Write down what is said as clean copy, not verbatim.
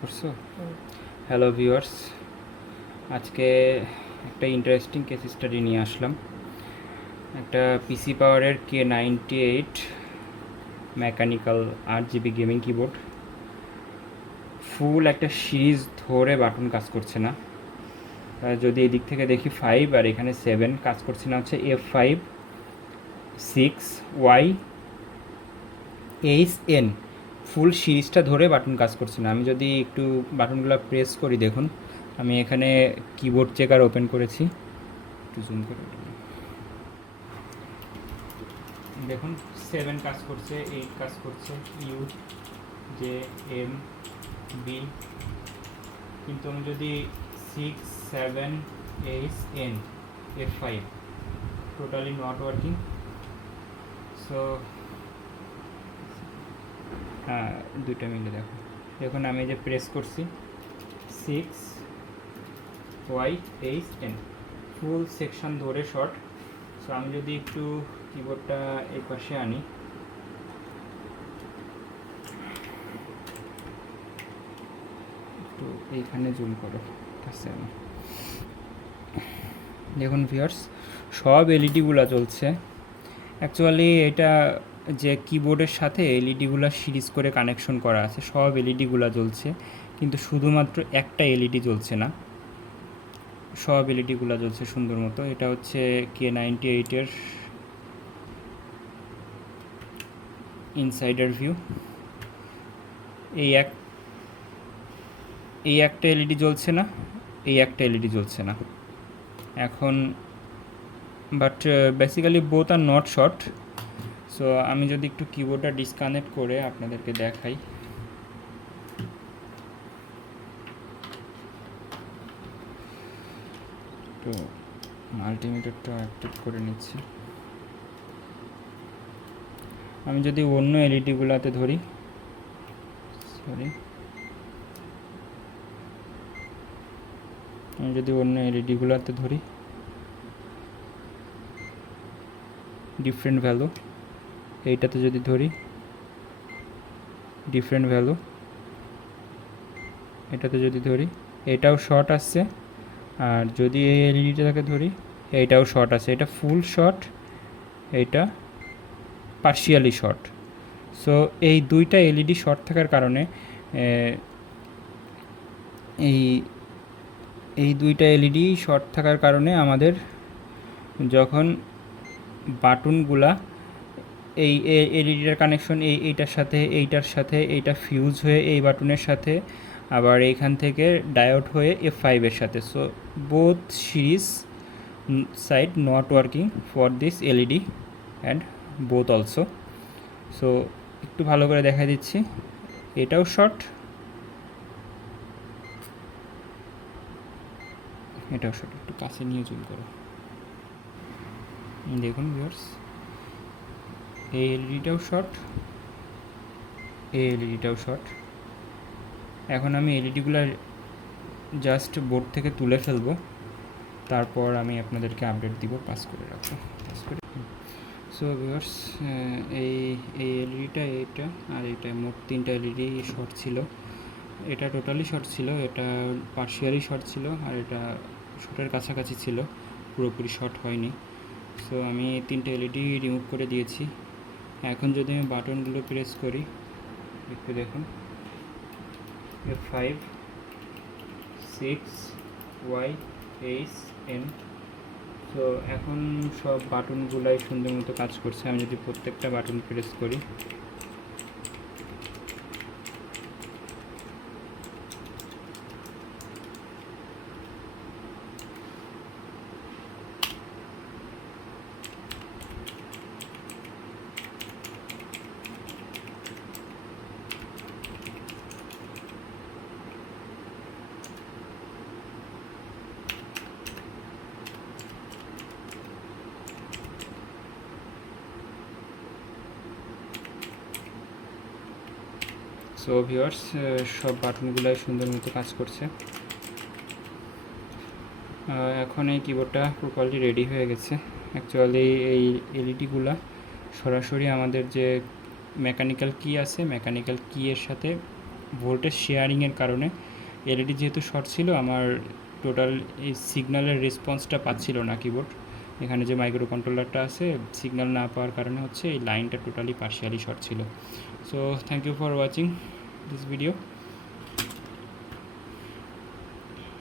করছো? Hello viewers, আজকে একটা ইন্টারেস্টিং কেস স্টাডি নিয়ে আসলাম। একটা পিসি পাওয়ারের K98 mechanical 8 GB gaming keyboard, full একটা সিরিজ ধরে বাটন কাজ করছে না। যদি এদিক থেকে দেখি 5 আর এখানে 7 কাজ করছে না, হচ্ছে F5 6 Y H N, ফুল সিরিজটা ধরে বাটন কাজ করছে না। আমি যদি একটু বাটনগুলো প্রেস করি, দেখুন আমি এখানে কিবোর্ড চেকার ওপেন করেছি, একটু জুম করে দেখুন 7 কাজ করছে, 8 কাজ করছে, ইউ জে এম বি, কিন্তু আমি যদি 6 7 8 N F5, totally not working. So হ্যাঁ, দুইটা মিলে দেখো, দেখুন আমি যে প্রেস করছি 6 Y H N, ফুল সেকশন ধরে শর্ট। সো আমি যদি একটু কিবোর্ডটা এই পাশে আনি, একটু এইখানে জুম করো, আছে না? দেখুন ভিউয়ার্স, সব এলইডিগুলো জ্বলছে। অ্যাকচুয়ালি এটা যে কিবোর্ডের সাথে এলইডিগুলো সিরিজ করে কানেকশন করা আছে, সব এলইডিগুলো জ্বলছে, কিন্তু শুধুমাত্র একটা এলইডি জ্বলছে না, সব এলইডিগুলো জ্বলছে সুন্দর মতো। এটা হচ্ছে K98-এর ইনসাইডার ভিউ। এই একটা এলইডি জ্বলছে না, এই একটা এলইডি জ্বলছে না এখন, but basically both are not short. So আমি যদি একটু কিবোর্ডটা ডিসকানেক্ট করে আপনাদেরকে দেখাই, তো মাল্টিমিটারটা অ্যাক্টিভ করে নিচ্ছি। আমি যদি অন্য এলইডিগুলোতে ধরি, আমি যদি অন্য এলইডিগুলোতে ধরি, ডিফারেন্ট ভ্যালু। এইটাতে যদি ধরি, ডিফারেন্ট ভ্যালু। এটাতে যদি ধরি, এটাও শর্ট আসছে। আর যদি এই এলইডিটাকে ধরি, এইটাও শর্ট আছে। এটা ফুল শর্ট, এইটা পার্শিয়ালি শর্ট। সো এই দুইটা এলইডি শর্ট থাকার কারণে এই এই দুইটা এলইডি শর্ট থাকার কারণে আমাদের যখন বাটনগুলা এই এলইডিটার কানেকশন এইটার সাথে এইটা ফিউজ হয়ে এই বাটনের সাথে, আবার এইখান থেকে ডায়োড হয়ে F5 এর সাথে। So both series side not working for this LED and both also. So একটু ভালো করে দেখা দিচ্ছি, এটাও শর্ট, এটাও শর্ট। একটু কাছে নিয়ে জুম করো, দেখুন ভিউয়ার্স, এই এলইডিটাও শর্ট, এই এলইডিটাও শর্ট। এখন আমি এলইডিগুলো জাস্ট বোর্ড থেকে তুলে ফেলবো, তারপর আমি আপনাদেরকে আপডেট দিব। পাস করে রাখবো, পাস করে। সো ভিউয়ার্স, এই এলইডিটা, এইটা আর এইটা, মোট 3টা এলইডি শর্ট ছিল। এটা টোটালি শর্ট ছিল, এটা পার্শিয়ালি শর্ট ছিল, আর এটা শর্টের কাছাকাছি ছিল, পুরোপুরি শর্ট হয়নি। সো আমি 3টে এলইডি রিমুভ করে দিয়েছি। এখন যদি আমি বাটনগুলো প্রেস করি, একটু দেখুন, F5 6 Y H N। তো এখন সব বাটনগুলাই সুন্দর মতো কাজ করছে। আমি যদি প্রত্যেকটা বাটন প্রেস করি, সো ভিউয়ার্স, সব বাটনগুলাই সুন্দর মতো কাজ করছে। এখন এই কিবোর্ডটা প্রপারলি রেডি হয়ে গেছে। অ্যাকচুয়ালি এই এলইডিগুলা সরাসরি আমাদের যে মেকানিক্যাল কি আছে, মেকানিক্যাল কি এর সাথে ভোল্টেজ শেয়ারিংয়ের কারণে এলইডি যেহেতু শর্ট ছিল, আমার টোটাল এই সিগন্যালের রেসপন্সটা পাচ্ছিল না কিবোর্ড। এখানে যে মাইক্রো কন্ট্রোলারটা আছে, সিগন্যাল না পাওয়ার কারণে হচ্ছে এই লাইনটা টোটালি পার্শিয়ালি শর্ট ছিল। So thank you for watching this video.